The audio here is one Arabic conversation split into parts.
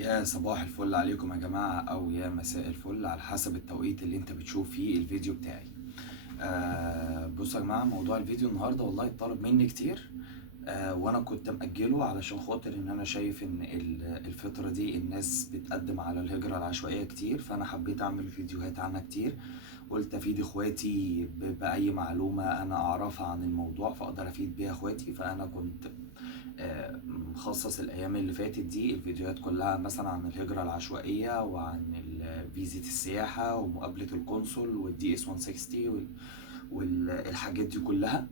يا صباح الفل عليكم يا جماعة، أو يا مساء الفل على حسب التوقيت اللي انت بتشوف فيه الفيديو بتاعي. بصوا يا جماعة، موضوع الفيديو النهاردة والله اتطلب مني كتير. وانا كنت مأجله علشان خاطر ان انا شايف ان الفترة دي الناس بتقدم على الهجرة العشوائية كتير، فانا حبيت اعمل فيديوهات عنها كتير. قلت افيد اخواتي بأي معلومة انا اعرفها عن الموضوع فاقدر افيد بيها اخواتي. فانا كنت مخصص الايام اللي فاتت دي الفيديوهات كلها مثلا عن الهجرة العشوائية وعن فيزة السياحة ومقابلة القنصل والدي اس 160 والحاجات دي كلها.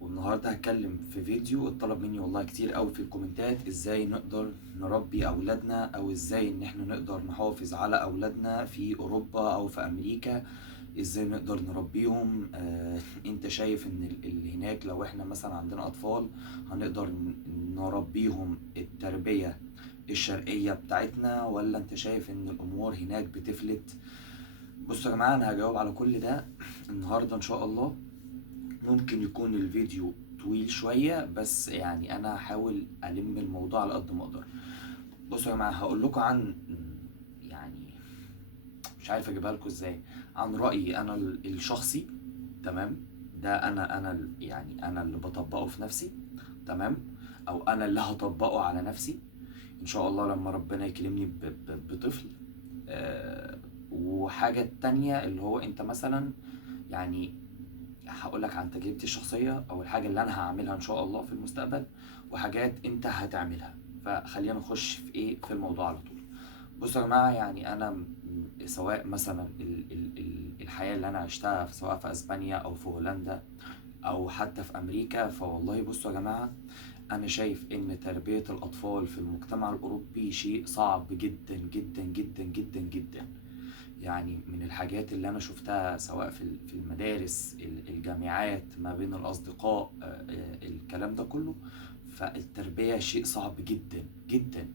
والنهارده هتكلم في فيديو اتطلب مني والله كتير قوي في الكومنتات، ازاي نقدر نربي اولادنا او ازاي ان احنا نقدر نحافظ على اولادنا في اوروبا او في امريكا. ازاي نقدر نربيهم. انت شايف ان اللي هناك لو احنا مثلا عندنا اطفال هنقدر نربيهم التربية الشرقية بتاعتنا، ولا انت شايف ان الامور هناك بتفلت؟ بصوا يا جماعة، انا هجاوب على كل ده النهاردة ان شاء الله. ممكن يكون الفيديو طويل شوية، بس يعني انا هحاول الم الموضوع على قد ما اقدر. بصوا يا جماعة، هقول لكم عن، يعني مش عارف اجيبها لكم ازاي، عن رأيي انا الشخصي. تمام. ده يعني انا اللي بطبقه في نفسي. تمام. او انا اللي هطبقه على نفسي ان شاء الله لما ربنا يكرمني بطفل. آه وحاجة تانية اللي هو انت مثلا، يعني هقول لك عن تجربتي الشخصية او الحاجة اللي انا هعملها ان شاء الله في المستقبل، وحاجات انت هتعملها. فخلينا نخش في ايه، في الموضوع على طول. بصوا يا جماعة، يعني انا سواء مثلا الحياة اللي انا عشتها سواء في اسبانيا او في هولندا او حتى في امريكا، فوالله بصوا يا جماعة، انا شايف ان تربية الاطفال في المجتمع الاوروبي شيء صعب جدا جدا جدا جدا جدا. يعني من الحاجات اللي انا شفتها سواء في المدارس الجامعات ما بين الاصدقاء، الكلام ده كله، فالتربية شيء صعب جدا جدا.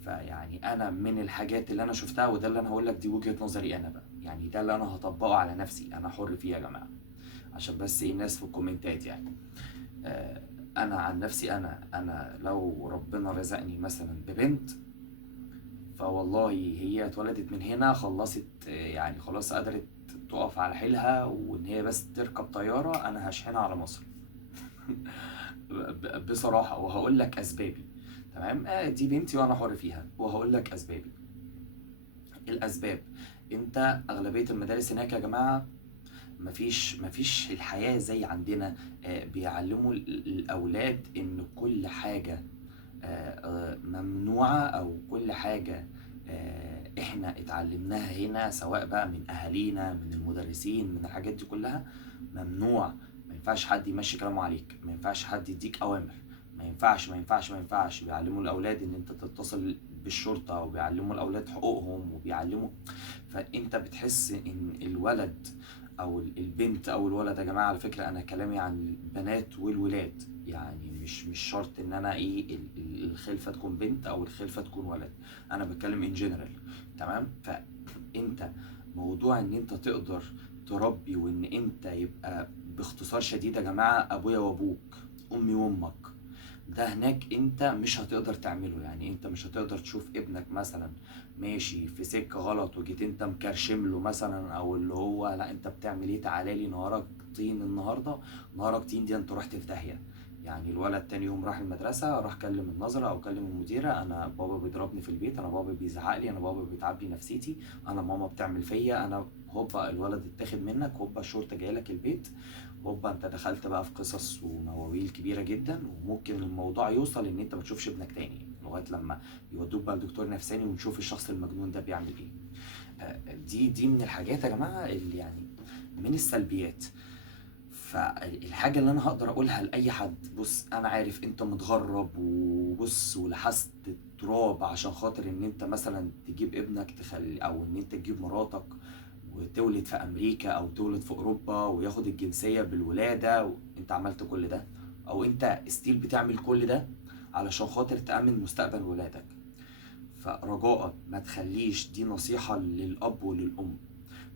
فيعني انا من الحاجات اللي انا شفتها، وده اللي انا هقول لك، دي وجهة نظري انا بقى، يعني ده اللي انا هطبقه على نفسي، انا حر فيه يا جماعة. عشان بس ايه الناس في الكومنتات يعني. آه، انا عن نفسي، انا لو ربنا رزقني مثلا ببنت، فوالله هي اتولدت من هنا خلصت، يعني خلاص قدرت تقف على حيلها، وان هي بس تركب طيارة انا هشحنها على مصر. بصراحة، وهقول لك اسبابي. تمام. دي بنتي وانا حر فيها، وهقول لك اسبابي. الاسباب، انت اغلبية المدارس هناك يا جماعة مفيش الحياة زي عندنا. بيعلموا الأولاد إن كل حاجة ممنوعة، أو كل حاجة إحنا اتعلمناها هنا سواء بقى من أهالينا من المدرسين من الحاجات دي كلها ممنوع. ما ينفعش حد يمشي كلامه عليك، ما ينفعش حد يديك أوامر، ما ينفعش ما ينفعش ما ينفعش. بيعلموا الأولاد إن أنت تتصل بالشرطة، وبيعلموا الأولاد حقوقهم، وبيعلموا. فأنت بتحس إن الولد او البنت او الولد، يا جماعه على فكره انا كلامي عن البنات والولاد، يعني مش شرط ان انا ايه الخلفه تكون بنت او الخلفه تكون ولد. انا بتكلم ان جنرال. تمام. فانت موضوع ان انت تقدر تربي، وان انت يبقى باختصار شديد يا جماعه ابويا وابوك امي وامك، ده هناك انت مش هتقدر تعمله. يعني انت مش هتقدر تشوف ابنك مثلا ماشي في سكة غلط وجيت انت مكرشم له مثلا، او اللي هو لا انت بتعمل ايه، تعالى لي نهارك طين النهارده، نهارك طين دي انت رحت في داهية. يعني الولد تاني يوم راح المدرسة، راح كلم النظرة او كلم المديرة، انا بابا بيضربني في البيت، انا بابا بيزعق لي، انا بابا بيتعب لي نفسيتي، انا ماما بتعمل فيا انا. هوبا الولد اتاخد منك، هوبا الشرطة جايه لك البيت، هوبا انت دخلت بقى في قصص ومواويل كبيره جدا. وممكن الموضوع يوصل ان انت ما تشوفش ابنك تاني لغايه لما يودوك بقى لدكتور نفساني ونشوف الشخص المجنون ده بيعمل ايه. دي من الحاجات يا جماعه اللي يعني من السلبيات. فالحاجه اللي انا هقدر اقولها لاي حد، بص انا عارف انت متغرب وبص ولحست التراب عشان خاطر ان انت مثلا تجيب ابنك تخلي، او ان انت تجيب مراتك وتولد في امريكا او تولد في اوروبا وياخد الجنسيه بالولاده، وانت عملت كل ده، او انت ستيل بتعمل كل ده علشان خاطر تامن مستقبل ولادك. فرجاء ما تخليش، دي نصيحه للاب وللام،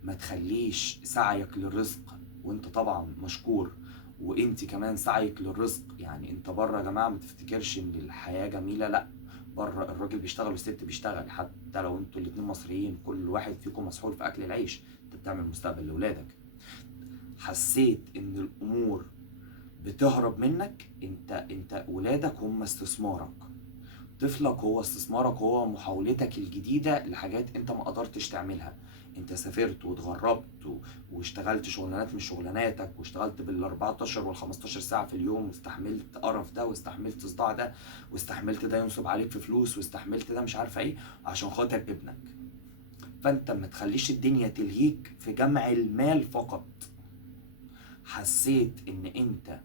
ما تخليش سعيك للرزق، وانت طبعا مشكور، وانت كمان سعيك للرزق. يعني انت بره يا جماعه ما تفتكرش ان الحياه جميله، لا، بره الراجل بيشتغل والست بيشتغل، حتى لو انتوا الاتنين مصريين كل واحد فيكم مسحول في اكل العيش، انت بتعمل مستقبل لاولادك. حسيت ان الامور بتهرب منك، انت ولادك هم استثمارك، طفلك هو استثمارك، هو محاولتك الجديدة لحاجات انت ما قدرتش تعملها. انت سافرت واتغربت واشتغلت شغلانات مش شغلاناتك، واشتغلت بال 14 وال 15 ساعة في اليوم، واستحملت قرف ده، واستحملت صداع ده، واستحملت ده ينصب عليك في فلوس، واستحملت ده مش عارفة ايه عشان خاطر ابنك. فانت ما تخليش الدنيا تلهيك في جمع المال فقط. حسيت ان انت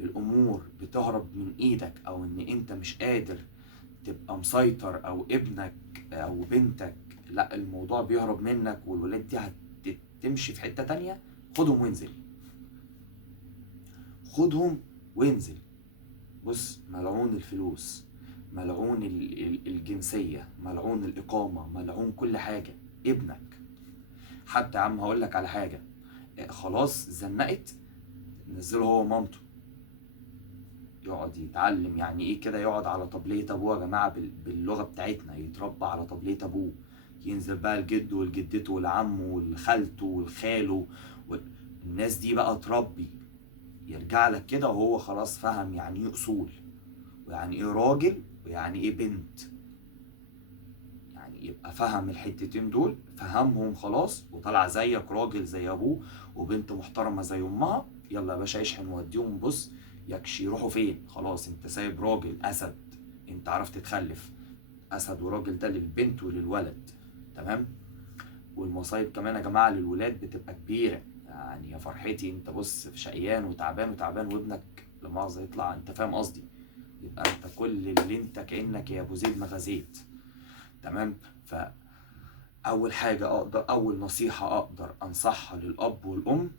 الامور بتهرب من ايدك، او ان انت مش قادر تبقى مسيطر، او ابنك او بنتك لا الموضوع بيهرب منك والولاد دي هتمشي في حتة تانية، خدهم وانزل. خدهم وانزل. بص، ملعون الفلوس، ملعون الجنسية، ملعون الإقامة، ملعون كل حاجة. ابنك حتى يا عم هقول لك على حاجة، خلاص زنقت، نزله هو مامته يقعد يتعلم يعني ايه كده، يقعد على طبلية ابوه يا جماعة، باللغة بتاعتنا يتربى على طبلية ابوه. ينزل بقى الجد والجدته والعم والخالته والخاله الناس دي بقى تربي، يرجع لك كده وهو خلاص فهم يعني ايه اصول، ويعني ايه راجل، ويعني ايه بنت. يعني يبقى فهم الحتتين دول، فهمهم خلاص، وطلع زيك راجل زي ابوه، وبنت محترمة زي امها. يلا يا باشا اشحن ووديهم، بص يكش يروحوا فين. خلاص انت سايب راجل اسد، انت عرفت تخلف اسد وراجل، ده للبنت وللولد. تمام. والمصايب كمان يا جماعه للولاد بتبقى كبيره، يعني يا فرحتي انت بص شقيان وتعبان وتعبان، وابنك لمؤاخذه يطلع، انت فاهم قصدي، يبقى انت كل اللي انت كانك يا ابو زيد ما غزيت. تمام. فاول حاجه اقدر، اول نصيحه اقدر انصحها للاب والام،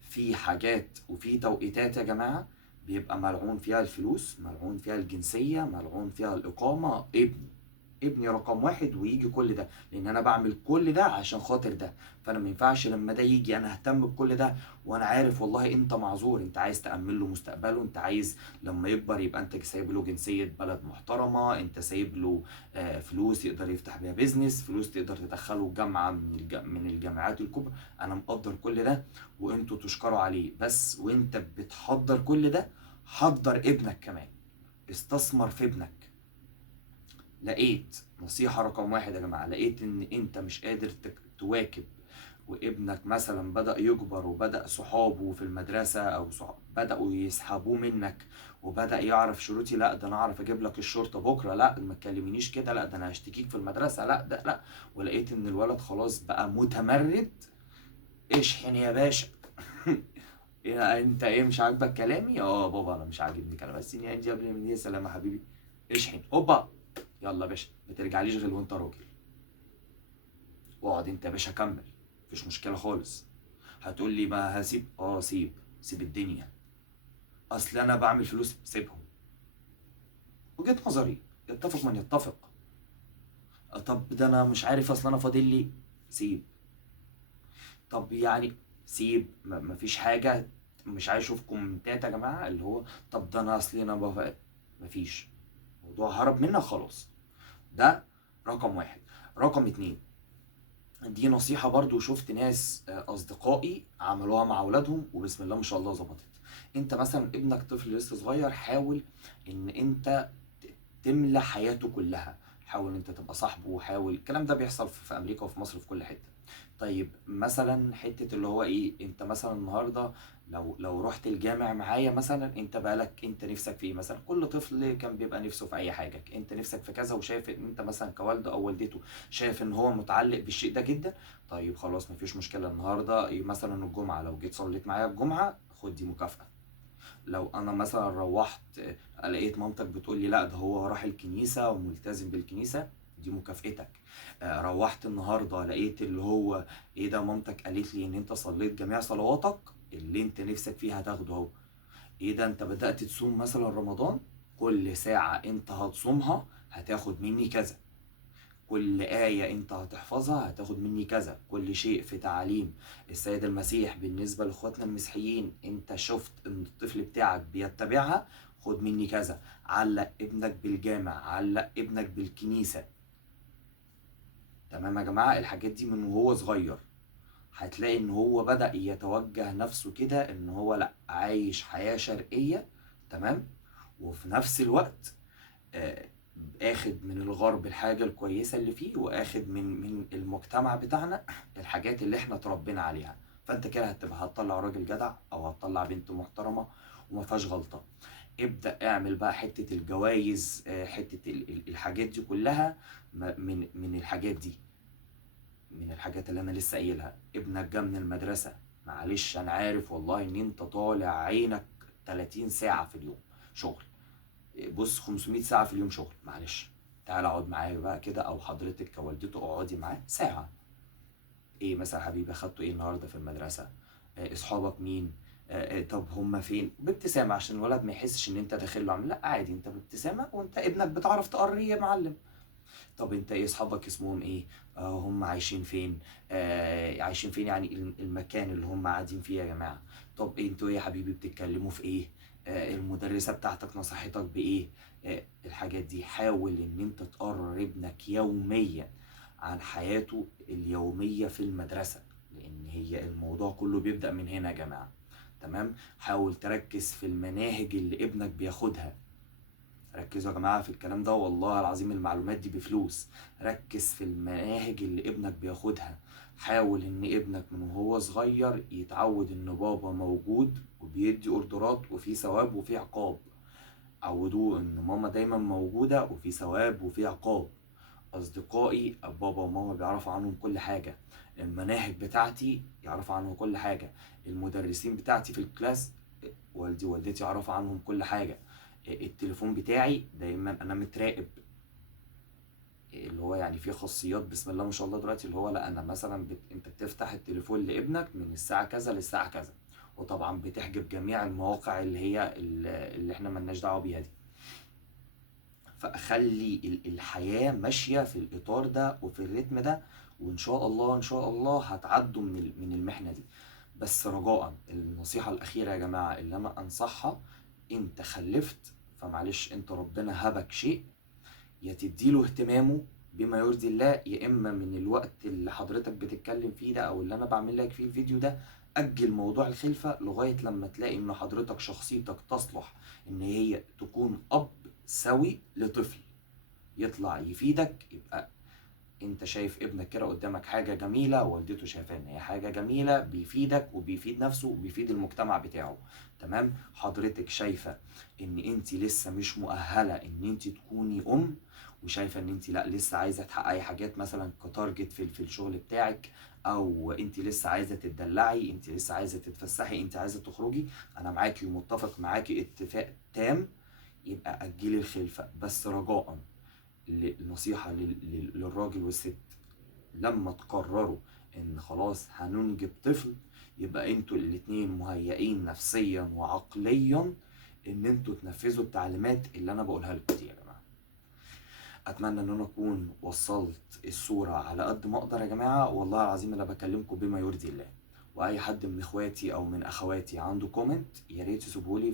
في حاجات وفي توقيتات يا جماعة بيبقى ملعون فيها الفلوس، ملعون فيها الجنسية، ملعون فيها الإقامة. ابني رقم واحد، ويجي كل ده لأن أنا بعمل كل ده عشان خاطر ده. فأنا ما ينفعش لما ده يجي أنا أهتم بكل ده وأنا عارف والله أنت معذور، أنت عايز تأمن له مستقبله، أنت عايز لما يكبر يبقى أنت سايب له جنسية بلد محترمة، أنت سايب له فلوس يقدر يفتح بيها بيزنس، فلوس تقدر تدخله جامعة من الجامعات الكبرى. أنا مقدر كل ده وانتوا تشكروا عليه، بس وانت بتحضر كل ده حضر ابنك كمان، استثمر في ابنك. لقيت نصيحة رقم واحد يا جماعة، لقيت ان انت مش قادر تواكب، وابنك مثلا بدأ يكبر وبدأ صحابه في المدرسة او بدأوا يسحبوه منك، وبدأ يعرف شروطي، لا ده انا اعرف اجيب لك الشرطة بكرة، لا ما تكلمنيش كده، لا ده انا هشتكيك في المدرسة، لا ده لا. ولقيت ان الولد خلاص بقى متمرد، اشحن يا باشا. إيه انت ايه مش عاجبك كلامي؟ اه بابا انا مش عاجبني كلامك، بس اني عندي قبل من سلام يا حبيبي. اشحن هوبا، يلا يا باشا ما ترجعليش غير وانت راجل. واقعد انت يا باشا كمل، مفيش مشكله خالص. هتقول لي ما هسيب، سيب الدنيا، اصل انا بعمل فلوس، سيبهم. وجهة نظري، يتفق من يتفق. طب ده انا مش عارف، اصل انا فاضل لي، سيب. طب يعني سيب، مفيش حاجه. مش عايز اشوف كومنتات يا جماعه اللي هو طب ده انا اصلي انا مفيش، موضوع هرب منك خلاص. ده رقم واحد. رقم اتنين، دي نصيحة برضو شفت ناس أصدقائي عملوها مع أولادهم وبسم الله ما شاء الله ظبطت. أنت مثلا ابنك طفل لسه صغير، حاول إن أنت تملى حياته كلها، حاول انت تبقى صاحبه، وحاول الكلام ده بيحصل في امريكا وفي مصر في كل حته. طيب مثلا حته اللي هو ايه، انت مثلا النهارده لو رحت الجامع معايا مثلا، انت بقالك انت نفسك في ايه مثلا، كل طفل كان بيبقى نفسه في اي حاجه، انت نفسك في كذا وشايف ان انت مثلا كوالده او والدته شايف ان هو متعلق بالشيء ده جدا. طيب خلاص مفيش مشكله، النهارده مثلا الجمعه لو جيت صليت معايا الجمعه خد دي مكافاه. لو انا مثلا روحت لقيت مامتك بتقول لي لا ده هو راح الكنيسة وملتزم بالكنيسة، دي مكافئتك. روحت النهاردة لقيت اللي هو ايه ده، مامتك قالت لي ان انت صليت جميع صلواتك اللي انت نفسك فيها هتاخده اهو. ايه ده انت بدأت تصوم مثلا رمضان، كل ساعة انت هتصومها هتاخد مني كذا، كل آية أنت هتحفظها هتاخد مني كذا، كل شيء في تعاليم السيد المسيح بالنسبة لإخواتنا المسيحيين أنت شفت إن الطفل بتاعك بيتبعها، خد مني كذا، علق ابنك بالجامع، علق ابنك بالكنيسة. تمام يا جماعة؟ الحاجات دي من وهو صغير هتلاقي ان هو بدأ يتوجه نفسه كده ان هو لا عايش حياة شرقية. تمام. وفي نفس الوقت آه، اخد من الغرب الحاجة الكويسة اللي فيه، واخد من المجتمع بتاعنا الحاجات اللي احنا اتربينا عليها. فانت كده هتطلع راجل جدع او هتطلع بنت محترمة وما فيهاش غلطة. ابدأ اعمل بقى حتة الجوايز، حتة الحاجات دي كلها، من الحاجات دي، من الحاجات اللي انا لسه قايلها. ابنك جه من المدرسة، معلش انا عارف والله ان انت طالع عينك 30 ساعة في اليوم شغل، بص 500 ساعة في اليوم شغل، معلش تعال اقعد معايا بقى كده، او حضرتك كوالدته اقعدي معاه ساعة. ايه مثلا حبيبي اخدته ايه النهارده في المدرسة؟ اصحابك مين؟ طب هما فين؟ بابتسامة عشان الولد ما يحسش ان انت داخل له لا عادي، انت بابتسامة وانت ابنك بتعرف تقري يا معلم. طب انت ايه اصحابك اسمهم ايه؟ هم عايشين فين؟ عايشين فين يعني المكان اللي هم قاعدين فيه يا جماعة. طب انتوا ايه يا حبيبي بتتكلموا في ايه؟ المدرسة بتاعتك نصحتك بايه؟ الحاجات دي حاول ان انت تقرر ابنك يوميا عن حياته اليومية في المدرسة، لان هي الموضوع كله بيبدأ من هنا يا جماعة. تمام. حاول تركز في المناهج اللي ابنك بياخدها. ركزوا يا جماعة في الكلام ده، والله العظيم المعلومات دي بفلوس. ركز في المناهج اللي ابنك بياخدها. حاول ان ابنك من وهو صغير يتعود ان بابا موجود وبيدي اوردرات وفي ثواب وفي عقاب. عودوه ان ماما دايما موجودة وفي ثواب وفي عقاب. اصدقائي بابا وماما بيعرفوا عنهم كل حاجة. المناهج بتاعتي يعرفوا عنهم كل حاجة. المدرسين بتاعتي في الكلاس والدي ووالدتي يعرفوا عنهم كل حاجة. التليفون بتاعي دايما انا متراقب، اللي هو يعني في خاصيات بسم الله ما شاء الله دلوقتي، اللي هو لا انا مثلا انت بتفتح التليفون لابنك من الساعة كذا للساعة كذا، وطبعا بتحجب جميع المواقع اللي هي اللي احنا ملناش دعوة بيها دي. فاخلي الحياة ماشية في الاطار ده وفي الريتم ده، وان شاء الله ان شاء الله هتعدوا من المحنة دي. بس رجاء النصيحة الأخيرة يا جماعة اللي أنا أنصحها، أنت خلفت فمعلش أنت ربنا هبك شيء، يا تديله اهتمامه بما يرضي الله، يا إما من الوقت اللي حضرتك بتتكلم فيه ده أو اللي أنا بعمل لك فيه الفيديو ده أجل موضوع الخلفة لغاية لما تلاقي إن حضرتك شخصيتك تصلح إن هي تكون أب سوي لطفل يطلع يفيدك. يبقى انت شايف ابنك كده قدامك حاجة جميلة، والدته شايفاه ان هي حاجة جميلة، بيفيدك وبيفيد نفسه وبيفيد المجتمع بتاعه. تمام. حضرتك شايفة ان انت لسه مش مؤهلة ان انت تكوني ام، وشايفة ان انت لا لسه عايزة تحققي حاجات مثلا كتارجت في الشغل بتاعك، او انت لسه عايزة تتدلعي، انت لسه عايزة تتفسحي، انت عايزة تخرجي، انا معاكي ومتفق معاكي اتفاق تام. يبقى اجلي الخلفة، بس رجاء نصيحة للراجل والست، لما تقرروا ان خلاص هننجب طفل يبقى انتوا الاتنين مهيئين نفسيا وعقليا ان انتوا تنفذوا التعليمات اللي انا بقولها لكم دي يا جماعة. اتمنى ان انا اكون وصلت الصورة على قد ما اقدر يا جماعة، والله العظيم انا بكلمكم بما يرضي الله. واي حد من اخواتي او من اخواتي عنده كومنت يا ريت تسيبهولي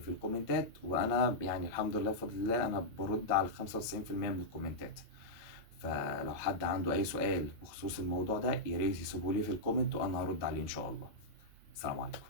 في الكومنتات، وانا يعني الحمد لله بفضل الله انا برد على 95% من الكومنتات. فلو حد عنده اي سؤال بخصوص الموضوع ده يا ريت يسيبهولي في الكومنت وانا هرد عليه ان شاء الله. السلام عليكم.